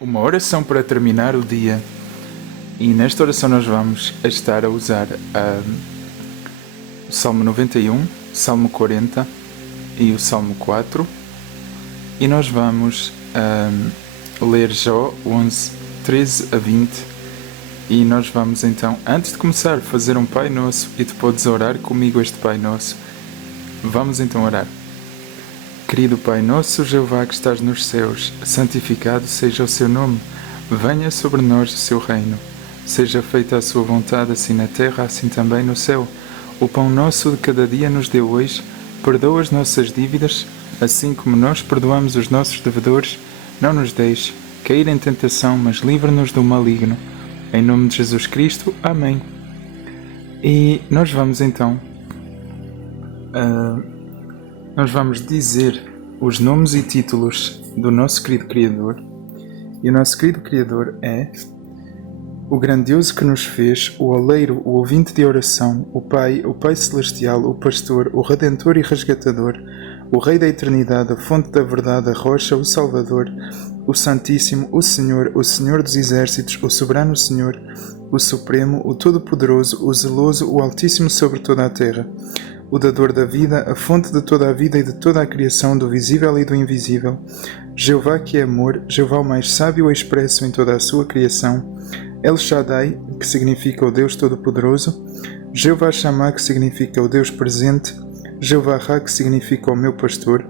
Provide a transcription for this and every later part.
uma oração para terminar o dia. E nesta oração nós vamos estar a usar o Salmo 91, Salmo 40 e o Salmo 4. E nós vamos ler Jó 11, 13 a 20. E nós vamos então, antes de começar, fazer um Pai Nosso e tu podes orar comigo este Pai Nosso. Vamos então orar. Querido Pai Nosso, Jeová que estás nos céus, santificado seja o seu nome. Venha sobre nós o seu reino. Seja feita a sua vontade, assim na terra, assim também no céu. O pão nosso de cada dia nos dê hoje. Perdoa as nossas dívidas, assim como nós perdoamos os nossos devedores. Não nos deixe cair em tentação, mas livra-nos do maligno. Em nome de Jesus Cristo. Amém. E nós vamos então... Nós vamos dizer os nomes e títulos do nosso querido Criador. E o nosso querido Criador é o grandioso que nos fez, o oleiro, o ouvinte de oração, o Pai celestial, o pastor, o redentor e resgatador, o Rei da eternidade, a fonte da verdade, a rocha, o Salvador, o Santíssimo, o Senhor dos exércitos, o soberano Senhor, o Supremo, o Todo-Poderoso, o Zeloso, o Altíssimo sobre toda a terra, o dador da vida, a fonte de toda a vida e de toda a criação, do visível e do invisível, Jeová que é amor, Jeová o mais sábio e expresso em toda a sua criação, El Shaddai, que significa o Deus Todo-Poderoso, Jeová Shammah, que significa o Deus presente, Jeová Ra, que significa o meu pastor,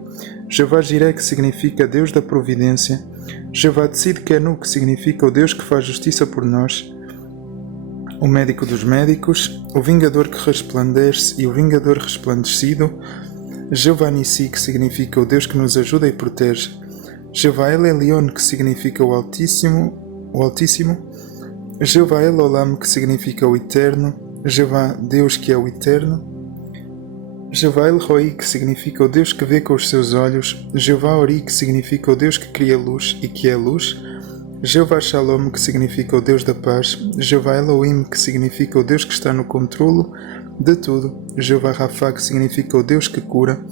Jeová Jireh, que significa Deus da providência, Jeová Tzidkenu, que significa o Deus que faz justiça por nós, o médico dos médicos, o vingador que resplandece e o vingador resplandecido, Jeová Nissi, que significa o Deus que nos ajuda e protege, Jeová El Elyon, que significa o Altíssimo, Jeová El Olam, que significa o Eterno, Jeová Deus que é o Eterno, Jeová El Roi, que significa o Deus que vê com os seus olhos, Jeová Ori, que significa o Deus que cria luz e que é luz, Jeová Shalom, que significa o Deus da paz, Jeová Elohim, que significa o Deus que está no controlo de tudo, Jeová Rafa, que significa o Deus que cura,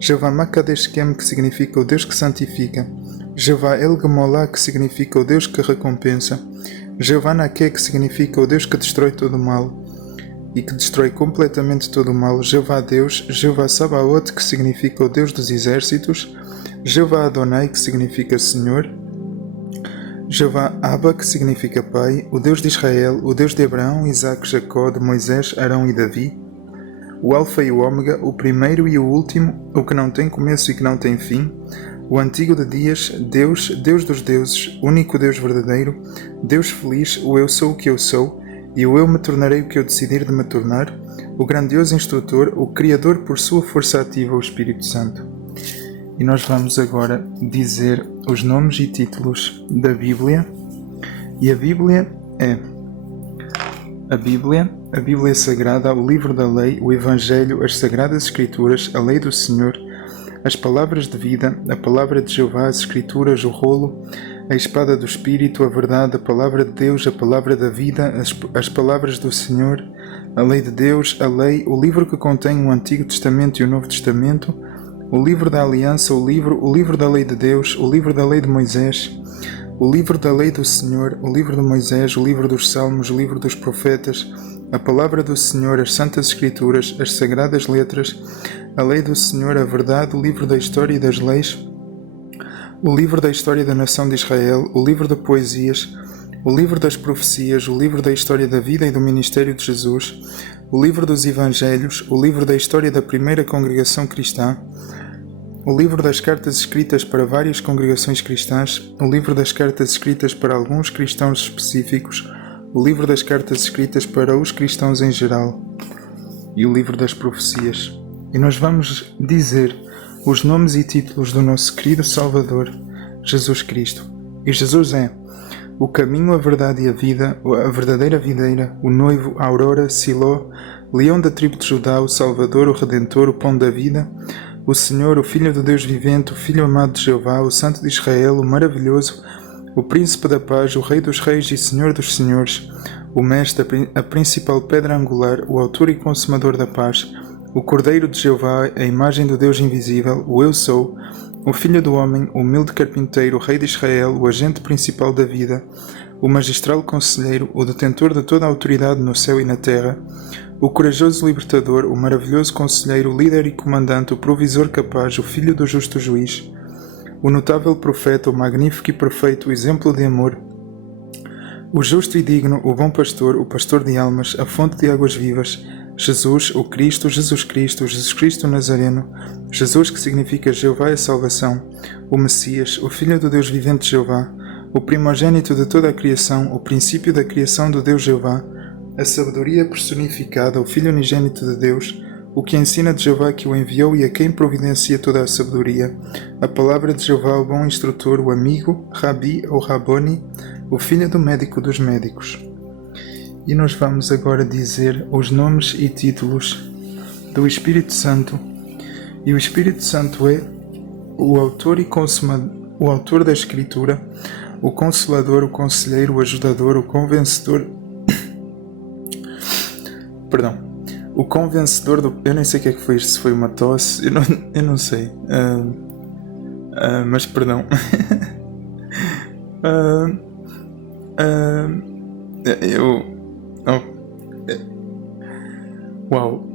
Jeová Makadeshkem, que significa o Deus que santifica, Jeová El Gemolá, que significa o Deus que recompensa, Jeová Naké, que significa o Deus que destrói todo o mal e que destrói completamente todo o mal, Jeová Deus, Jeová Sabaoth, que significa o Deus dos exércitos, Jeová Adonai, que significa Senhor, Jeová Abba, que significa Pai, o Deus de Israel, o Deus de Abraão, Isaac, Jacó, de Moisés, Arão e Davi, o Alfa e o Ômega, o primeiro e o último, o que não tem começo e que não tem fim, o antigo de dias, Deus, Deus dos deuses, único Deus verdadeiro, Deus feliz, o eu sou o que eu sou, e o eu me tornarei o que eu decidir de me tornar, o grandioso instrutor, o Criador por sua força ativa, o Espírito Santo. E nós vamos agora dizer os nomes e títulos da Bíblia. E a Bíblia é a Bíblia Sagrada, o livro da lei, o Evangelho, as Sagradas Escrituras, a lei do Senhor, as palavras de vida, a palavra de Jeová, as Escrituras, o rolo, a espada do Espírito, a verdade, a palavra de Deus, a palavra da vida, as palavras do Senhor, a lei de Deus, a lei, o livro que contém o Antigo Testamento e o Novo Testamento, o livro da aliança, o livro da lei de Deus, o livro da lei de Moisés, o livro da lei do Senhor, o livro de Moisés, o livro dos Salmos, o livro dos profetas, a palavra do Senhor, as Santas Escrituras, as Sagradas Letras, a lei do Senhor, a verdade, o livro da história e das leis, o livro da história da nação de Israel, o livro de poesias, o livro das profecias, o livro da história da vida e do ministério de Jesus, o livro dos Evangelhos, o livro da história da primeira congregação cristã, o livro das cartas escritas para várias congregações cristãs, o livro das cartas escritas para alguns cristãos específicos, o livro das cartas escritas para os cristãos em geral e o livro das profecias. E nós vamos dizer os nomes e títulos do nosso querido Salvador, Jesus Cristo. E Jesus é o caminho, a verdade e a vida, a verdadeira videira, o noivo, a aurora, Siló, leão da tribo de Judá, o Salvador, o Redentor, o pão da vida, o Senhor, o Filho do Deus vivente, o Filho amado de Jeová, o Santo de Israel, o maravilhoso, o Príncipe da paz, o Rei dos reis e Senhor dos senhores, o Mestre, a principal pedra angular, o Autor e Consumador da paz, o Cordeiro de Jeová, a imagem do Deus invisível, o Eu Sou, o Filho do Homem, o humilde carpinteiro, o Rei de Israel, o agente principal da vida, o magistral conselheiro, o detentor de toda a autoridade no céu e na terra, o corajoso libertador, o maravilhoso conselheiro, o líder e comandante, o provisor capaz, o filho do justo juiz, o notável profeta, o magnífico e perfeito, o exemplo de amor, o justo e digno, o bom pastor, o pastor de almas, a fonte de águas vivas, Jesus, o Cristo, Jesus Cristo Nazareno, Jesus que significa Jeová é salvação, o Messias, o Filho do Deus vivente Jeová, o primogênito de toda a criação, o princípio da criação do Deus Jeová, a sabedoria personificada, o Filho unigênito de Deus, o que ensina de Jeová que o enviou e a quem providencia toda a sabedoria, a palavra de Jeová, o bom instrutor, o amigo, Rabi ou Raboni, o filho do médico dos médicos. E nós vamos agora dizer os nomes e títulos do Espírito Santo. E o Espírito Santo é o autor e o autor da Escritura, o Consolador, o Conselheiro, o Ajudador, o Convencedor. Perdão. O convencedor do... Eu nem sei o que é que foi isto, se foi uma tosse, eu não sei. Mas perdão. Uau.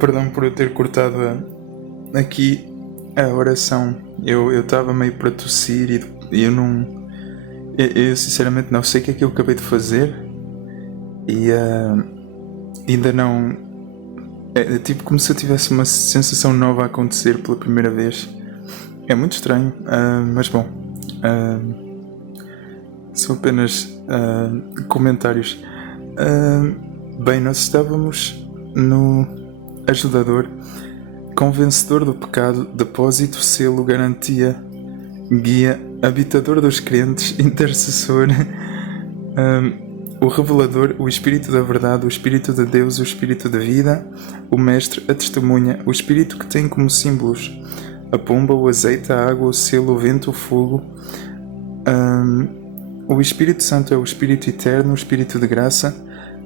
Perdão por eu ter cortado aqui a oração. Eu estava meio para tossir e eu não... Eu sinceramente não sei o que é que eu acabei de fazer. E ainda não... É tipo como se eu tivesse uma sensação nova a acontecer pela primeira vez. É muito estranho, mas bom. São apenas comentários. Bem, nós estávamos no Ajudador, Convencedor do pecado, depósito, selo, garantia, guia, habitador dos crentes, intercessor, o Revelador, o Espírito da Verdade, o Espírito de Deus, o Espírito da Vida, o Mestre, a Testemunha, o Espírito que tem como símbolos a pomba, o azeite, a água, o selo, o vento, o fogo. O Espírito Santo é o Espírito Eterno, o Espírito de Graça,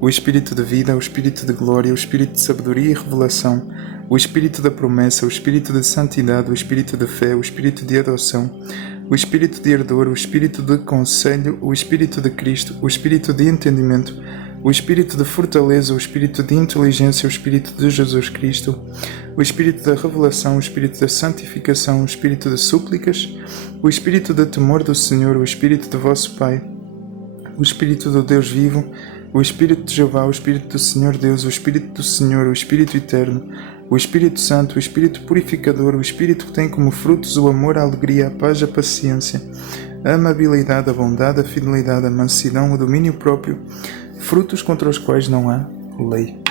o Espírito de Vida, o Espírito de Glória, o Espírito de Sabedoria e Revelação, o Espírito da Promessa, o Espírito de Santidade, o Espírito de Fé, o Espírito de Adoção, o Espírito de Ardor, o Espírito de Conselho, o Espírito de Cristo, o Espírito de Entendimento, o Espírito de Fortaleza, o Espírito de Inteligência, o Espírito de Jesus Cristo, o Espírito da Revelação, o Espírito da Santificação, o Espírito de Súplicas, o Espírito de Temor do Senhor, o Espírito de vosso Pai, o Espírito do Deus vivo, o Espírito de Jeová, o Espírito do Senhor Deus, o Espírito do Senhor, o Espírito Eterno, o Espírito Santo, o Espírito Purificador, o Espírito que tem como frutos o amor, a alegria, a paz, a paciência, a amabilidade, a bondade, a fidelidade, a mansidão, o domínio próprio, frutos contra os quais não há lei.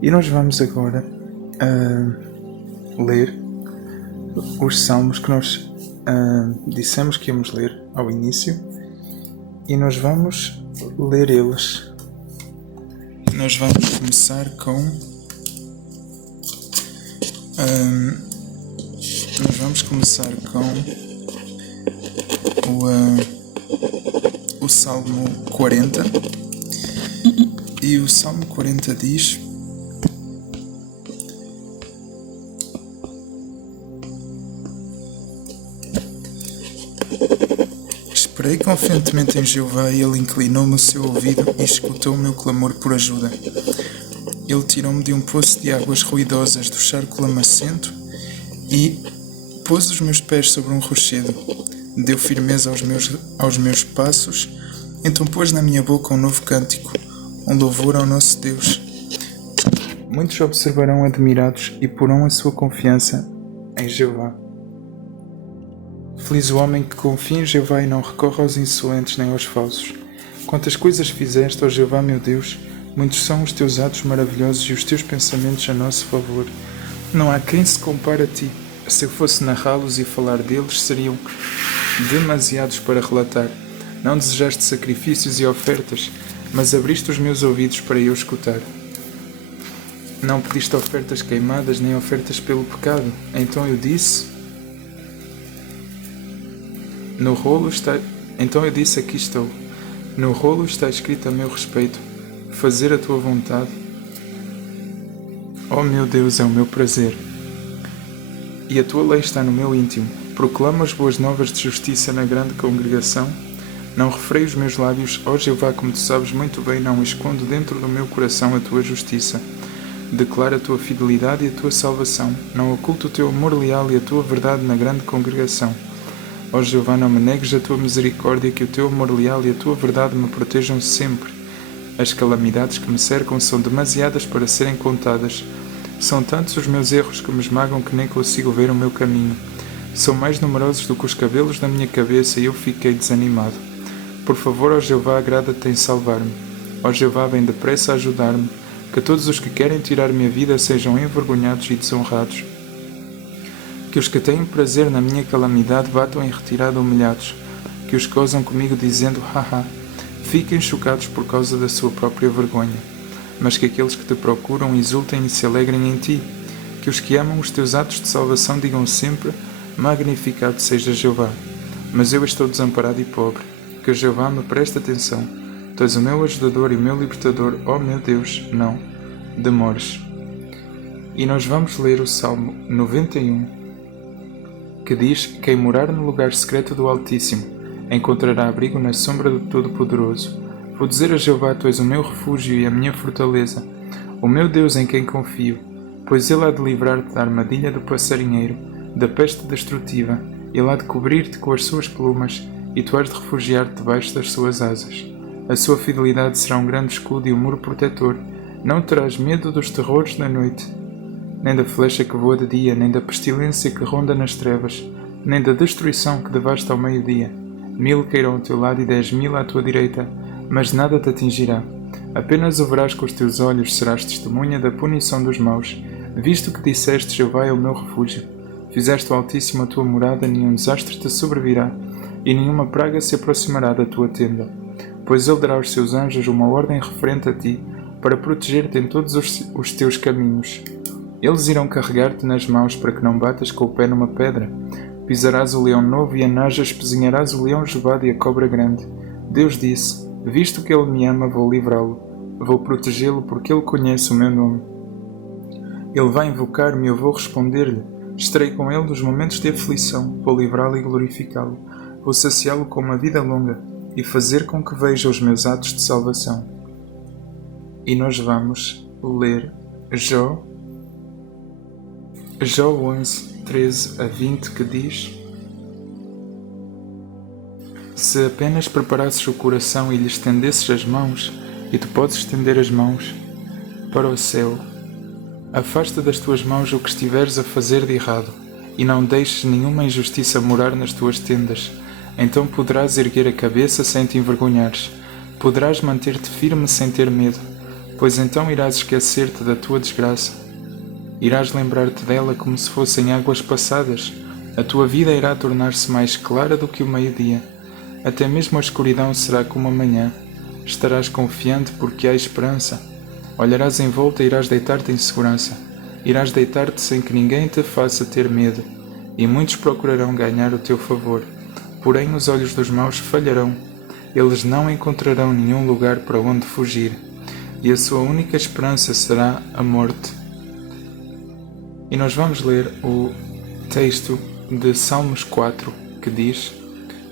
E nós vamos agora ler os salmos que nós dissemos que íamos ler ao início, e nós vamos ler eles. Nós vamos começar com o Salmo 40. E o Salmo 40 diz: Esperei confiantemente em Jeová, e Ele inclinou-me o seu ouvido e escutou o meu clamor por ajuda. Ele tirou-me de um poço de águas ruidosas, do charco lamacento, e pôs os meus pés sobre um rochedo. Deu firmeza aos meus passos, então pôs na minha boca um novo cântico, um louvor ao nosso Deus. Muitos observarão admirados e porão a sua confiança em Jeová. Feliz o homem que confia em Jeová e não recorre aos insolentes nem aos falsos. Quantas coisas fizeste, ó Jeová meu Deus, muitos são os teus atos maravilhosos e os teus pensamentos a nosso favor. Não há quem se compare a ti. Se eu fosse narrá-los e falar deles, seriam demasiados para relatar. Não desejaste sacrifícios e ofertas, mas abriste os meus ouvidos para eu escutar. Não pediste ofertas queimadas, nem ofertas pelo pecado. Então eu disse, aqui estou. No rolo está escrito a meu respeito: fazer a tua vontade. Ó meu Deus, é o meu prazer. e a tua lei está no meu íntimo. Proclamo as boas novas de justiça na grande congregação. Não refreio os meus lábios, ó Jeová, como tu sabes muito bem, não escondo dentro do meu coração a tua justiça. Declaro a tua fidelidade e a tua salvação. Não oculto o teu amor leal e a tua verdade na grande congregação. Ó Jeová, não me negues a tua misericórdia, que o teu amor leal e a tua verdade me protejam sempre. As calamidades que me cercam são demasiadas para serem contadas. São tantos os meus erros que me esmagam que nem consigo ver o meu caminho. São mais numerosos do que os cabelos da minha cabeça e eu fiquei desanimado. Por favor, ó Jeová, agrada-te em salvar-me. Ó Jeová, vem depressa a ajudar-me. Que todos os que querem tirar minha vida sejam envergonhados e desonrados. Que os que têm prazer na minha calamidade batam em retirada humilhados. Que os que gozam comigo dizendo, haha, fiquem chocados por causa da sua própria vergonha. Mas que aqueles que te procuram exultem e se alegrem em ti. Que os que amam os teus atos de salvação digam sempre, magnificado seja Jeová. Mas eu estou desamparado e pobre. Que Jeová me preste atenção. Tu és o meu ajudador e o meu libertador, ó meu Deus, não demores. E nós vamos ler o Salmo 91, que diz: Quem morar no lugar secreto do Altíssimo encontrará abrigo na sombra do Todo-Poderoso. Vou dizer a Jeová, tu és o meu refúgio e a minha fortaleza, o meu Deus em quem confio, pois ele há de livrar-te da armadilha do passarinheiro, da peste destrutiva, ele há de cobrir-te com as suas plumas, e tu has de refugiar-te debaixo das suas asas. A sua fidelidade será um grande escudo e um muro protetor. Não terás medo dos terrores da noite, nem da flecha que voa de dia, nem da pestilência que ronda nas trevas, nem da destruição que devasta ao meio-dia. 1000 cairão ao teu lado e 10.000 à tua direita, mas nada te atingirá. Apenas o verás com os teus olhos, serás testemunha da punição dos maus, visto que disseste, Jeová é o meu refúgio. Fizeste o Altíssimo a tua morada, nenhum desastre te sobrevirá, e nenhuma praga se aproximará da tua tenda. Pois ele dará aos seus anjos uma ordem referente a ti, para proteger-te em todos os teus caminhos. Eles irão carregar-te nas mãos para que não batas com o pé numa pedra. Pisarás o leão novo e a naja, espezinharás o leão jovado e a cobra grande. Deus disse, visto que ele me ama, vou livrá-lo. Vou protegê-lo porque ele conhece o meu nome. Ele vai invocar-me e eu vou responder-lhe. Estarei com ele nos momentos de aflição, vou livrá-lo e glorificá-lo. Vou saciá-lo com uma vida longa e fazer com que veja os meus atos de salvação. E nós vamos ler Jó 11, 13 a 20, que diz: Se apenas preparasses o coração e lhe estendesses as mãos, e tu podes estender as mãos para o céu, afasta das tuas mãos o que estiveres a fazer de errado, e não deixes nenhuma injustiça morar nas tuas tendas. Então poderás erguer a cabeça sem te envergonhares, poderás manter-te firme sem ter medo, pois então irás esquecer-te da tua desgraça. Irás lembrar-te dela como se fossem águas passadas. A tua vida irá tornar-se mais clara do que o meio-dia. Até mesmo a escuridão será como a manhã. Estarás confiante porque há esperança. Olharás em volta e irás deitar-te em segurança. Irás deitar-te sem que ninguém te faça ter medo. E muitos procurarão ganhar o teu favor. Porém os olhos dos maus falharão. Eles não encontrarão nenhum lugar para onde fugir. E a sua única esperança será a morte. E nós vamos ler o texto de Salmos 4, que diz: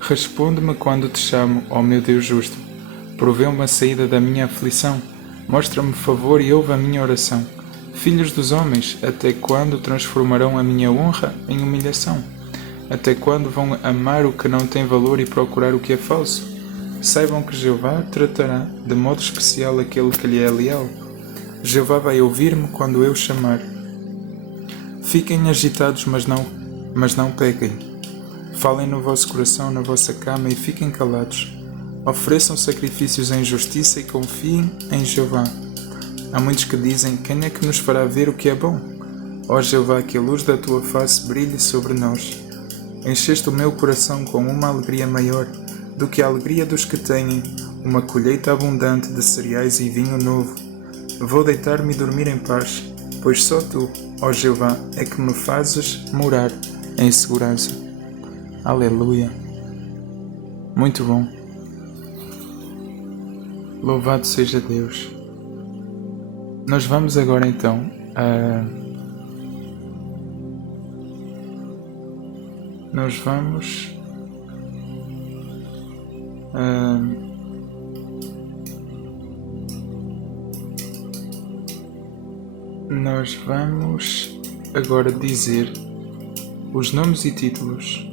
Responde-me quando te chamo, ó meu Deus justo. Provê-me a saída da minha aflição. Mostra-me favor e ouve a minha oração. Filhos dos homens, até quando transformarão a minha honra em humilhação? Até quando vão amar o que não tem valor e procurar o que é falso? Saibam que Jeová tratará de modo especial aquele que lhe é leal. Jeová vai ouvir-me quando eu chamar. Fiquem agitados, mas não pequem. Falem no vosso coração, na vossa cama, e fiquem calados. Ofereçam sacrifícios em justiça e confiem em Jeová. Há muitos que dizem, quem é que nos fará ver o que é bom? Ó Jeová, que a luz da tua face brilhe sobre nós. Encheste o meu coração com uma alegria maior do que a alegria dos que têm uma colheita abundante de cereais e vinho novo. Vou deitar-me e dormir em paz, pois só tu, ó Jeová, é que me fazes morar em segurança. Aleluia. Muito bom. Louvado seja Deus. Nós vamos agora então nós vamos agora dizer os nomes e títulos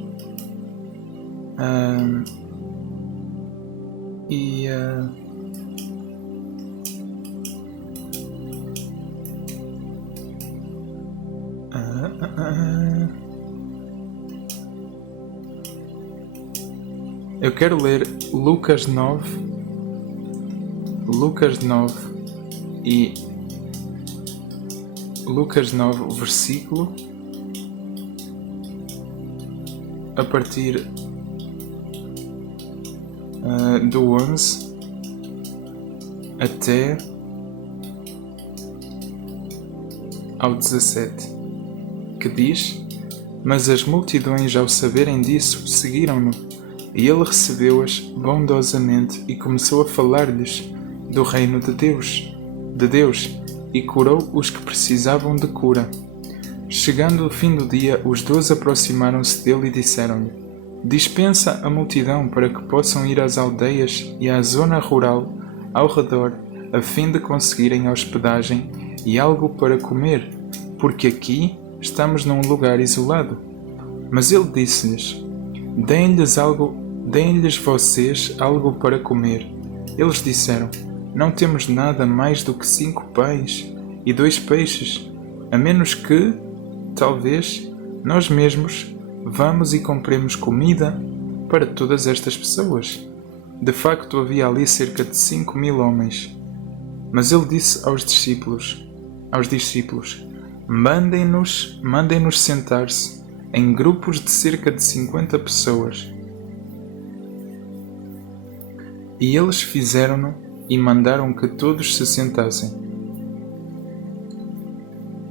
eu quero ler Lucas 9 e Lucas 9, o versículo a partir do 11 até ao 17, que diz: Mas as multidões, ao saberem disso, seguiram-no, e ele recebeu-as bondosamente e começou a falar-lhes do reino de Deus, e curou os que precisavam de cura. Chegando o fim do dia, os 12 aproximaram-se dele e disseram-lhe: Dispensa a multidão para que possam ir às aldeias e à zona rural ao redor, a fim de conseguirem hospedagem e algo para comer, porque aqui estamos num lugar isolado. Mas ele disse-lhes: Deem-lhes vocês algo para comer. Eles disseram: Não temos nada mais do que 5 pães e 2 peixes, a menos que, talvez, nós mesmos vamos e compremos comida para todas estas pessoas. De facto, havia ali cerca de 5.000 homens. Mas ele disse aos discípulos: Mandem-nos sentar-se em grupos de cerca de 50 pessoas. E eles fizeram-no e mandaram que todos se sentassem.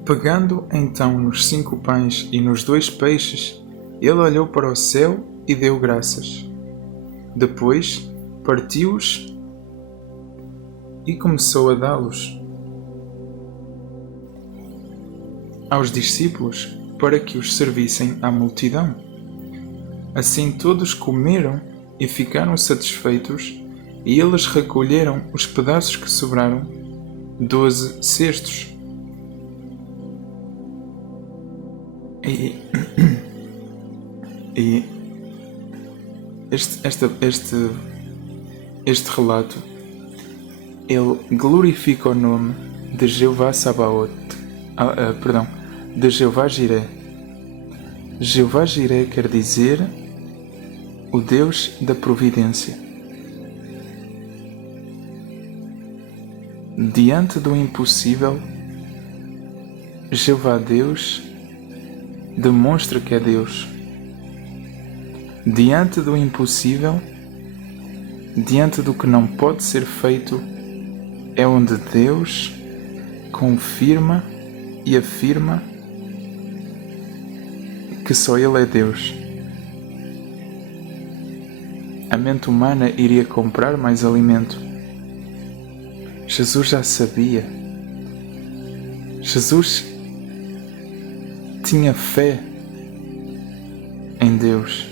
Pegando então nos 5 pães e nos 2 peixes, ele olhou para o céu e deu graças. Depois partiu-os e começou a dá-los aos discípulos para que os servissem à multidão. Assim todos comeram e ficaram satisfeitos, e eles recolheram os pedaços que sobraram, 12 cestos. E este relato, ele glorifica o nome de Jeová Sabaoth, de Jeová Jiré. Jeová Jiré quer dizer o Deus da providência. Diante do impossível, Jeová Deus demonstra que é Deus. Diante do impossível, diante do que não pode ser feito, é onde Deus confirma e afirma que só Ele é Deus. A mente humana iria comprar mais alimento. Jesus já sabia. Jesus tinha fé em Deus.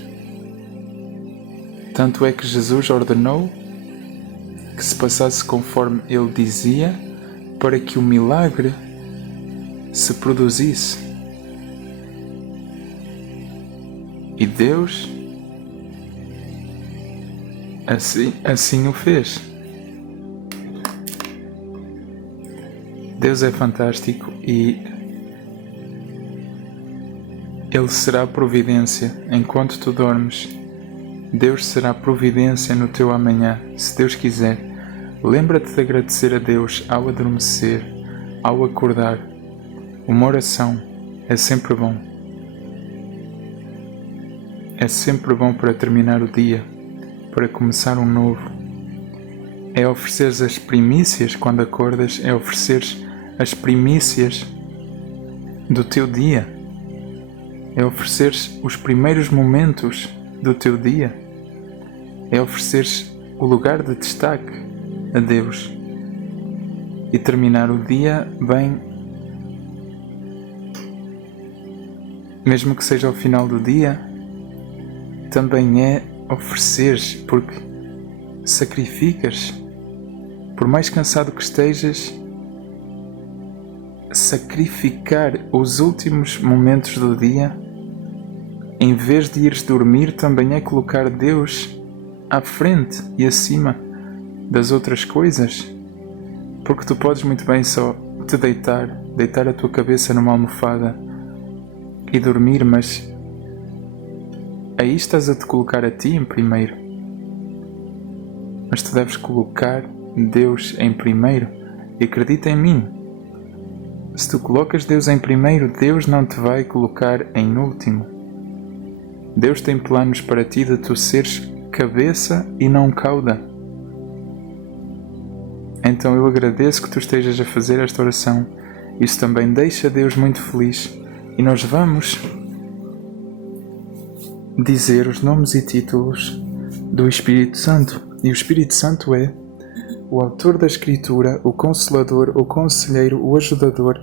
Tanto é que Jesus ordenou que se passasse conforme Ele dizia, para que o milagre se produzisse. E Deus assim o fez. Deus é fantástico e Ele será providência enquanto tu dormes. Deus será providência no teu amanhã, se Deus quiser. Lembra-te de agradecer a Deus ao adormecer, ao acordar. Uma oração é sempre bom. É sempre bom para terminar o dia, para começar um novo. É ofereceres as primícias quando acordas, é ofereceres as primícias do teu dia. É ofereceres os primeiros momentos do teu dia. É ofereceres o lugar de destaque a Deus. E terminar o dia bem, mesmo que seja ao final do dia, também é ofereceres, porque sacrificas. Por mais cansado que estejas, sacrificar os últimos momentos do dia, em vez de ires dormir, também é colocar Deus à frente e acima das outras coisas. Porque tu podes muito bem só te deitar a tua cabeça numa almofada e dormir, mas aí estás a te colocar a ti em primeiro. Mas tu deves colocar Deus em primeiro. E acredita em mim, se tu colocas Deus em primeiro, Deus não te vai colocar em último. Deus tem planos para ti de tu seres cabeça e não cauda. Então eu agradeço que tu estejas a fazer esta oração. Isso também deixa Deus muito feliz. E nós vamos dizer os nomes e títulos do Espírito Santo. E o Espírito Santo é o autor da Escritura, o Consolador, o Conselheiro, o Ajudador,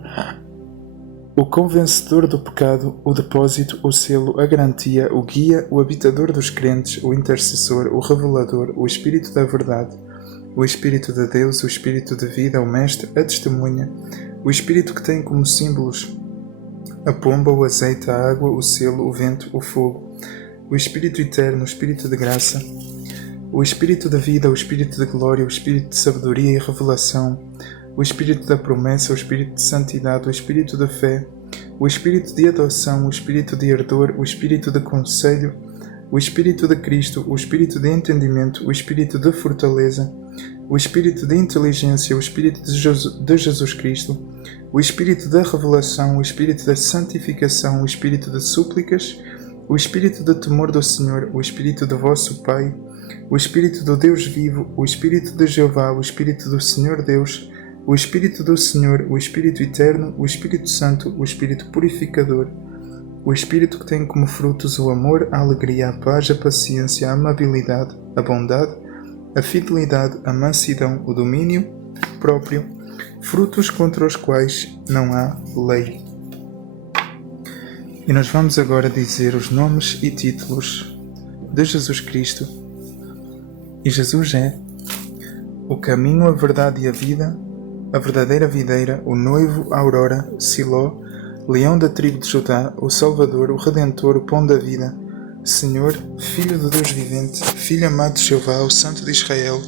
o Convencedor do pecado, o Depósito, o Selo, a Garantia, o Guia, o Habitador dos crentes, o Intercessor, o Revelador, o Espírito da Verdade, o Espírito de Deus, o Espírito de Vida, o Mestre, a Testemunha, o Espírito que tem como símbolos a pomba, o azeite, a água, o selo, o vento, o fogo, o Espírito Eterno, o Espírito de Graça, o Espírito da Vida, o Espírito de Glória, o Espírito de Sabedoria e Revelação, o Espírito da Promessa, o Espírito de Santidade, o Espírito da Fé, o Espírito de Adoção, o Espírito de Ardor, o Espírito de Conselho, o Espírito de Cristo, o Espírito de Entendimento, o Espírito de Fortaleza, o Espírito de Inteligência, o Espírito de Jesus Cristo, o Espírito da Revelação, o Espírito da Santificação, o Espírito de Súplicas, o Espírito de Temor do Senhor, o Espírito de vosso Pai, o Espírito do Deus vivo, o Espírito de Jeová, o Espírito do Senhor Deus, o Espírito do Senhor, o Espírito Eterno, o Espírito Santo, o Espírito Purificador, o Espírito que tem como frutos o amor, a alegria, a paz, a paciência, a amabilidade, a bondade, a fidelidade, a mansidão, o domínio próprio, frutos contra os quais não há lei. E nós vamos agora dizer os nomes e títulos de Jesus Cristo. E Jesus é o caminho, a verdade e a vida, a verdadeira videira, o noivo, a aurora, Siló, leão da tribo de Judá, o Salvador, o Redentor, o pão da vida, Senhor, Filho do Deus vivente, Filho amado de Jeová, o Santo de Israel,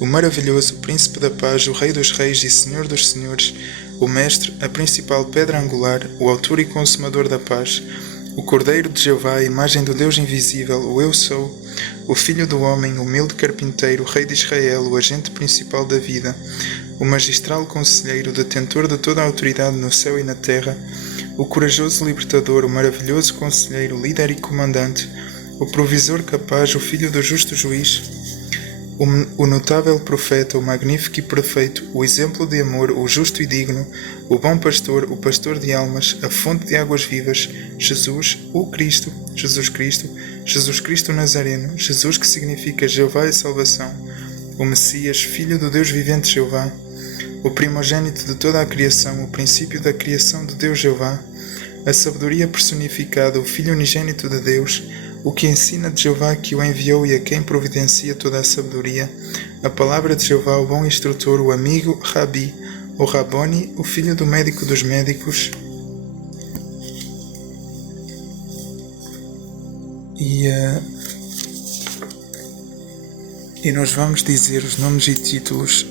o maravilhoso, o Príncipe da paz, o Rei dos reis e Senhor dos senhores, o Mestre, a principal pedra angular, o autor e consumador da paz, o Cordeiro de Jeová, a imagem do Deus invisível, o Eu Sou, o Filho do Homem, o humilde carpinteiro, o Rei de Israel, o agente principal da vida, o magistral conselheiro, detentor de toda a autoridade no céu e na terra, o corajoso libertador, o maravilhoso conselheiro, líder e comandante, o provisor capaz, o filho do justo juiz, o notável profeta, o magnífico e perfeito, o exemplo de amor, o justo e digno, o bom pastor, o pastor de almas, a fonte de águas vivas, Jesus, o Cristo, Jesus Cristo Nazareno, Jesus que significa Jeová é salvação, o Messias, filho do Deus vivente Jeová, o primogênito de toda a criação, o princípio da criação de Deus Jeová, a sabedoria personificada, o Filho unigênito de Deus, o que ensina de Jeová que o enviou e a quem providencia toda a sabedoria, a palavra de Jeová, o bom instrutor, o amigo, Rabi, o Raboni, o filho do médico dos médicos. E nós vamos dizer os nomes e títulos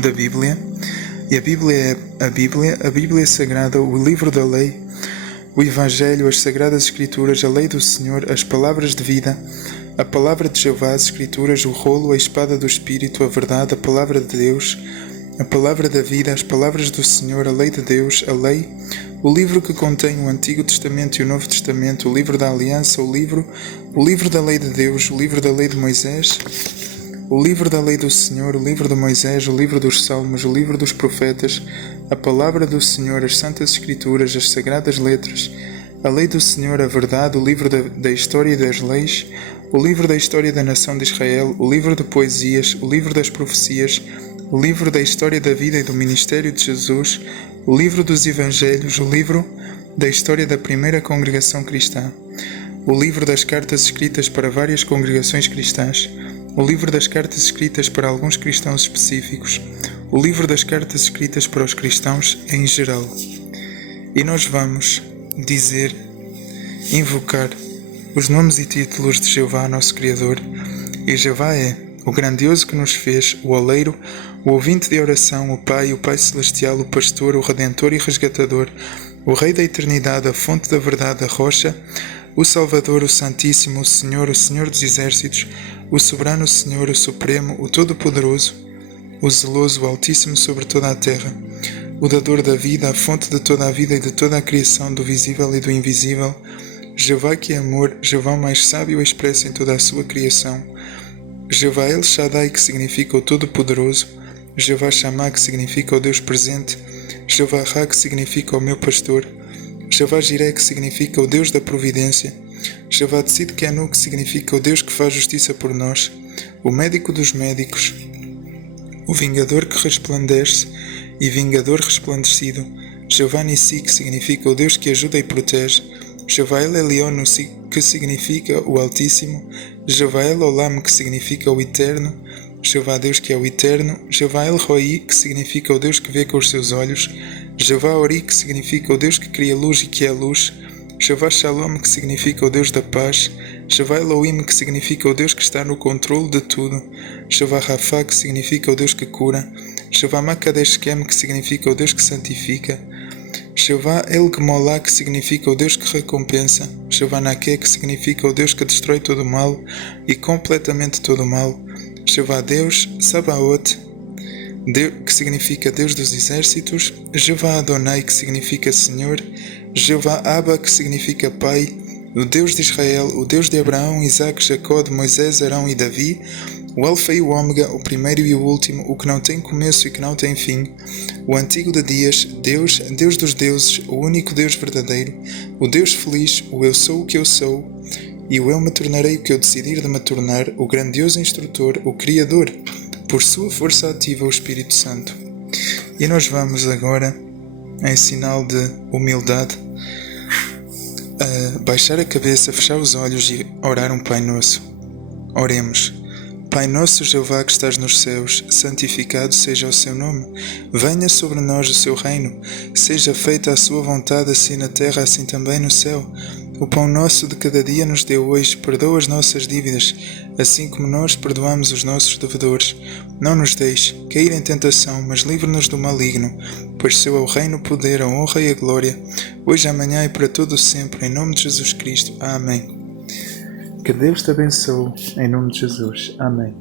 da Bíblia. E a Bíblia é a Bíblia Sagrada, o livro da lei, o Evangelho, as Sagradas Escrituras, a lei do Senhor, as palavras de vida, a palavra de Jeová, as Escrituras, o rolo, a espada do Espírito, a verdade, a palavra de Deus, a palavra da vida, as palavras do Senhor, a lei de Deus, a lei, o livro que contém o Antigo Testamento e o Novo Testamento, o livro da Aliança, o livro da lei de Deus, o livro da lei de Moisés, o livro da lei do Senhor, o livro de Moisés, o livro dos Salmos, o livro dos profetas, a palavra do Senhor, as Santas Escrituras, as Sagradas Letras, a lei do Senhor, a verdade, o livro da história e das leis, o livro da história da nação de Israel, o livro de poesias, o livro das profecias, o livro da história da vida e do ministério de Jesus, o livro dos Evangelhos, o livro da história da primeira congregação cristã, o livro das cartas escritas para várias congregações cristãs, o livro das cartas escritas para alguns cristãos específicos, o livro das cartas escritas para os cristãos em geral. E nós vamos dizer, invocar os nomes e títulos de Jeová, nosso Criador. E Jeová é o grandioso que nos fez, o oleiro, o ouvinte de oração, o Pai Celestial, o Pastor, o Redentor e Resgatador, o Rei da Eternidade, a fonte da verdade, a rocha, o Salvador, o Santíssimo, o Senhor dos Exércitos, o Soberano Senhor, o Supremo, o Todo-Poderoso, o Zeloso, o Altíssimo sobre toda a terra, o Dador da vida, a fonte de toda a vida e de toda a criação, do visível e do invisível, Jeová que é amor, Jeová o mais sábio expresso em toda a sua criação, Jeová El Shaddai, que significa o Todo-Poderoso, Jeová Shammah, que significa o Deus presente, Jeová Ra, que significa o meu pastor, Jeová Jireh, que significa o Deus da providência, Jeová Tzidkenu, que significa o Deus que faz justiça por nós, o médico dos médicos, o vingador que resplandece e vingador resplandecido, Jeová Nissi, que significa o Deus que ajuda e protege, Jeová El Elyon, que significa o Altíssimo, Jeová El Olam, que significa o Eterno, Jeová Deus que é o Eterno, Jeová El Roi, que significa o Deus que vê com os seus olhos, Jeová Ori, que significa o Deus que cria luz e que é luz, Jeová Shalom, que significa o Deus da paz, Jeová Elohim, que significa o Deus que está no controle de tudo, Jeová Rafa, que significa o Deus que cura, Jeová Makadeshkem, que significa o Deus que santifica, Jeová El Gmolá, que significa o Deus que recompensa, Jeová Naké, que significa o Deus que destrói todo o mal e completamente todo o mal, Jeová Deus Sabaoth, que significa Deus dos exércitos, Jeová Adonai, que significa Senhor, Jeová Abba, que significa Pai, o Deus de Israel, o Deus de Abraão, Isaac, Jacó, de Moisés, Arão e Davi, o Alfa e o Ômega, o primeiro e o último, o que não tem começo e que não tem fim, o antigo de dias, Deus, Deus dos deuses, o único Deus verdadeiro, o Deus feliz, o eu sou o que eu sou, e o eu me tornarei o que eu decidir de me tornar, o grandioso instrutor, o Criador, por sua força ativa, o Espírito Santo. E nós vamos agora, em sinal de humildade, baixar a cabeça, fechar os olhos e orar um Pai Nosso. Oremos. Pai nosso Jeová que estás nos céus, santificado seja o seu nome. Venha sobre nós o seu reino. Seja feita a sua vontade, assim na terra, assim também no céu. O pão nosso de cada dia nos dê hoje. Perdoa as nossas dívidas, assim como nós perdoamos os nossos devedores. Não nos deixe cair em tentação, mas livre-nos do maligno. Pois seu é o reino, o poder, a honra e a glória, hoje, amanhã e para todo o sempre, em nome de Jesus Cristo. Amém. Que Deus te abençoe, em nome de Jesus. Amém.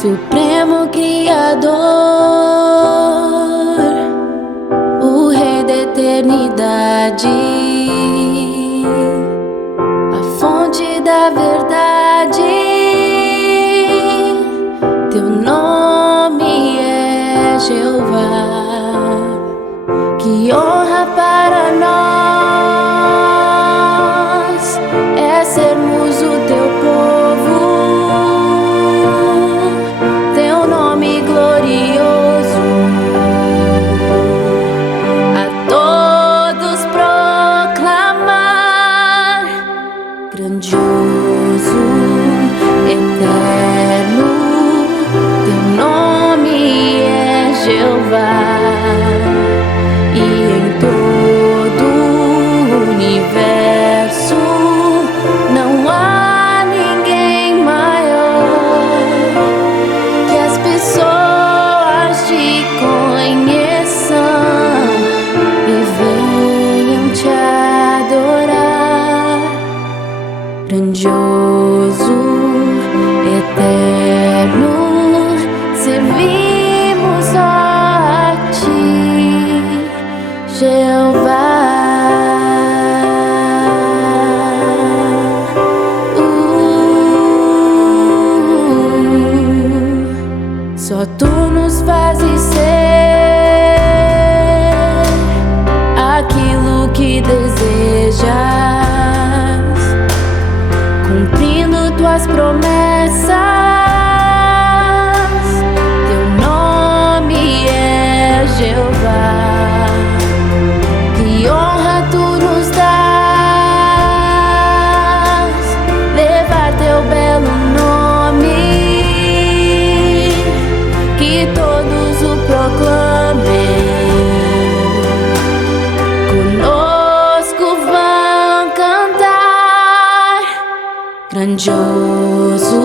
Supremo Criador, o Rei da Eternidade, a fonte da verdade, teu nome é Jeová. Que honra para nós é sermos o teu povo. Grandioso, eterno, teu nome é Jeová, e em grandioso,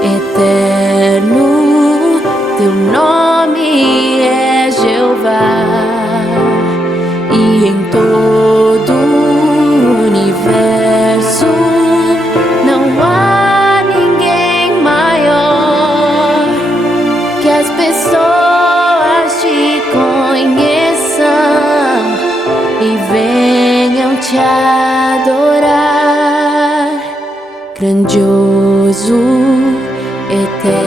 eterno, teu nome é Jeová, e em todo o universo não há ninguém maior. Que as pessoas te conheçam e venham te adorar. Grandioso, eterno,